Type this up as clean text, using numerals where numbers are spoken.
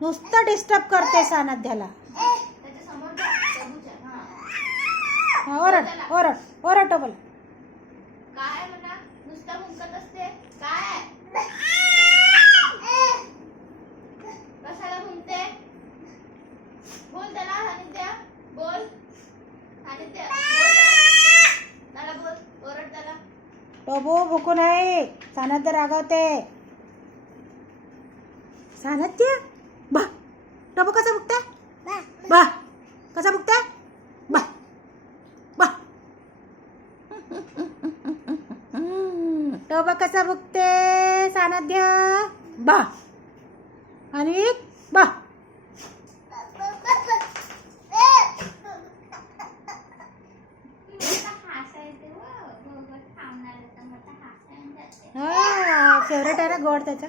नुसतं डिस्टर्ब करते सानध्याला. ओरड ओरड ओरड बोल. काय म्हणा नुसतं भुंकत असते काय. कशाला भुंकते बोल त्याला. सानिध्या बोल. सानिध्या बोल त्याला बोल. ओरड त्याला. टोबू भुकू नाही. सानध्य रागवते. सानध्य बा. टोबू कसा भुकते बा. कसा भुकते बा बा. टोबा कसा भुकते सानध्य बा. आणि बा. फेवरेट आहे ना गोड त्याचा.